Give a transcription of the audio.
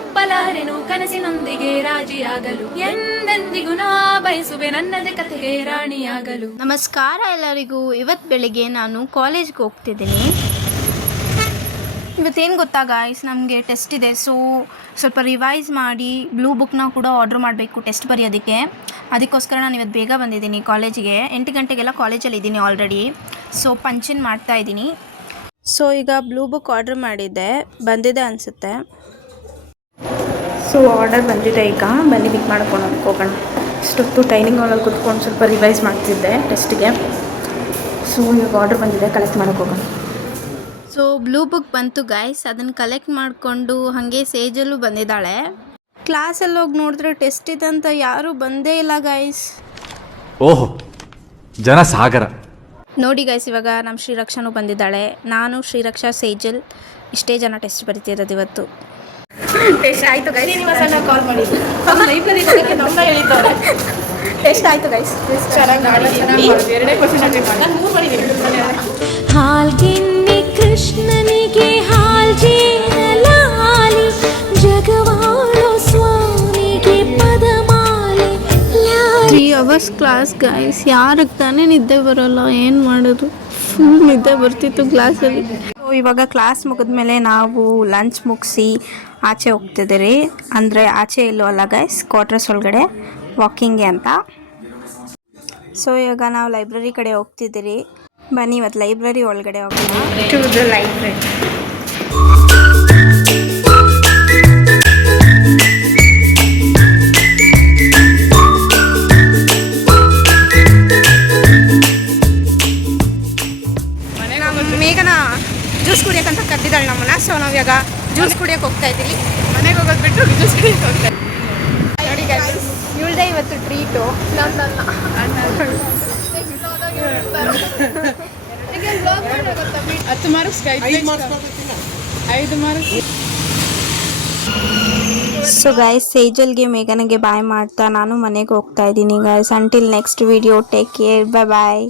ಒಪ್ಪಲಾರೆನು ಕನಸಿನೊಂದಿಗೆ ರಾಜಿಯಾಗಲು ಎಂದೆಂದಿಗೂ ನಾ ಬಯಸುವೆ ನನ್ನದೇ ಕಥೆಗೆ ರಾಣಿಯಾಗಲು. ನಮಸ್ಕಾರ ಎಲ್ಲರಿಗೂ. ಇವತ್ತು ಬೆಳಿಗ್ಗೆ ನಾನು ಕಾಲೇಜ್ಗೆ ಹೋಗ್ತಿದ್ದೀನಿ. ಇವತ್ತೇನು ಗೊತ್ತಾ ಗಾಯ್ಸ್, ನಮಗೆ ಟೆಸ್ಟ್ ಇದೆ. ಸೊ ಸ್ವಲ್ಪ ರಿವೈಸ್ ಮಾಡಿ ಬ್ಲೂ ಬುಕ್ನ ಕೂಡ ಆರ್ಡ್ರ್ ಮಾಡಬೇಕು ಟೆಸ್ಟ್ ಬರೆಯೋದಕ್ಕೆ. ಅದಕ್ಕೋಸ್ಕರ ನಾನು ಇವತ್ತು ಬೇಗ ಬಂದಿದ್ದೀನಿ ಕಾಲೇಜಿಗೆ. 8 ಗಂಟೆಗೆಲ್ಲ ಕಾಲೇಜಲ್ಲಿ ಇದ್ದೀನಿ ಆಲ್ರೆಡಿ. ಸೊ ಪಂಚಿನ್ ಮಾಡ್ತಾಯಿದ್ದೀನಿ. ಸೊ ಈಗ ಬ್ಲೂ ಬುಕ್ ಆರ್ಡ್ರ್ ಮಾಡಿದ್ದೆ, ಬಂದಿದೆ ಅನಿಸುತ್ತೆ. ಸೊ ಆರ್ಡರ್ ಬಂದಿದೆ. ಈಗ ಬನ್ನಿ ಪಿಕ್ ಮಾಡ್ಕೊಂಡು ಹೋಗೋಣ. ಇಷ್ಟೊತ್ತು ಟೈನಿಂಗ್ ಹಾಲಲ್ಲಿ ಕುತ್ಕೊಂಡು ಸ್ವಲ್ಪ ರಿವೈಸ್ ಮಾಡ್ತಿದ್ದೆ ಟೆಸ್ಟಿಗೆ. ಸೊ ಈಗ ಆರ್ಡರ್ ಬಂದಿದೆ, ಕಲೆಕ್ಟ್ ಮಾಡೋಕ್ಕೆ ಹೋಗೋಣ. ಸೊ ಬ್ಲೂ ಬುಕ್ ಬಂತು ಗೈಸ್, ಅದನ್ನು ಕಲೆಕ್ಟ್ ಮಾಡಿಕೊಂಡು ಹಾಗೆ ಸೇಜಲ್ಲೂ ಬಂದಿದ್ದಾಳೆ. ಕ್ಲಾಸಲ್ಲಿ ಹೋಗಿ ನೋಡಿದ್ರೆ ಟೆಸ್ಟ್ ಇದೆ ಅಂತ ಯಾರೂ ಬಂದೇ ಇಲ್ಲ ಗೈಸ್. ಓಹೋ, ಜನ ಸಾಗರ. ನೋಡಿ ಗೈಸ್, ಇವಾಗ ನಮ್ಮ ಶ್ರೀರಕ್ಷಾನೂ ಬಂದಿದ್ದಾಳೆ. ನಾನು, ಶ್ರೀರಕ್ಷಾ, ಸೇಜಲ್ ಇಷ್ಟೇ ಜನ ಟೆಸ್ಟ್ ಬರೀತಿರೋದು ಇವತ್ತು. ಟೆಸ್ಟ್ ಆಯಿತು ಗೈಸ್. ಕಾಲ್ ಮಾಡಿ ಲೈಬ್ರರಿ ಹೇಳಿದ್ದಾರೆ. ಟೆಸ್ಟ್ ಆಯಿತು ಗೈಸ್. ಎರಡೇ ಕ್ವಶನ್ ಕೃಷ್ಣನಿಗೆ ಹಾಲ್ ಜೇನಲಾಲಿ ಜಗವಾಳೋ ಸ್ವಾಮಿಗೆ ಪದಮಾಲೆ. 3 hours ಕ್ಲಾಸ್ ಗೈಸ್. ಯಾರಿಗೆ ತಾನೇ ನಿದ್ದೆ ಬರೋಲ್ಲ, ಏನು ಮಾಡೋದು, ಫುಲ್ ನಿದ್ದೆ ಬರ್ತಿತ್ತು ಕ್ಲಾಸಲ್ಲಿ. ಇವಾಗ ಕ್ಲಾಸ್ ಮುಗಿದ್ಮೇಲೆ ನಾವು ಲಂಚ್ ಮುಗಿಸಿ ಆಚೆ ಹೋಗ್ತಿದ್ದೀರಿ. ಅಂದರೆ ಆಚೆ ಇಲ್ಲೋ ಅಲ್ಲ ಗೈಸ್, ಕ್ವಾರ್ಟರ್ಸ್ ಒಳಗಡೆ ವಾಕಿಂಗ್ಗೆ ಅಂತ. ಸೊ ಇವಾಗ ನಾವು ಲೈಬ್ರರಿ ಕಡೆ ಹೋಗ್ತಿದ್ದೀರಿ. ಬನ್ನಿ ಇವತ್ತು ಲೈಬ್ರರಿ ಒಳಗಡೆ ಹೋಗೋಣ. To the library. ಮೇಘನ ಜ್ಯೂಸ್ ಕುಡಿಯೋಕ್ಕಂತ ಕರೆದಿದ್ದಾಳೆ ನಮ್ಮನ್ನ. ಸೊ ನಾವು ಇವಾಗ ಜ್ಯೂಸ್ ಕುಡಿಯೋಕೆ ಹೋಗ್ತಾ ಇದ್ದೀವಿ. ಮನೆಗೆ ಹೋಗೋದು ಬಿಟ್ಟು ಜ್ಯೂಸ್ ಕುಡಿಯೋಕೆ ಹೋಗ್ತಾ ಇದ್ದೀವಿ. ನೋಡಿ ಗೈಸ್, ಇವಳದೇ ಇವತ್ತು ಟ್ರೀಟು. ಸೊ ಗೈಸ್, ಸೇಜಲ್ಗೆ ಮೇಘನಿಗೆ ಬಾಯ್ ಮಾಡ್ತಾ ನಾನು ಮನೆಗೆ ಹೋಗ್ತಾ ಇದ್ದೀನಿ guys. Until next video, take care, bye ಬಾಯ್.